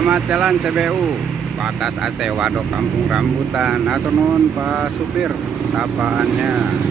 Selamat jalan CBU Batas AC Waduk Kampung Rambutan. Atur nuhun Pak Supir sapaannya.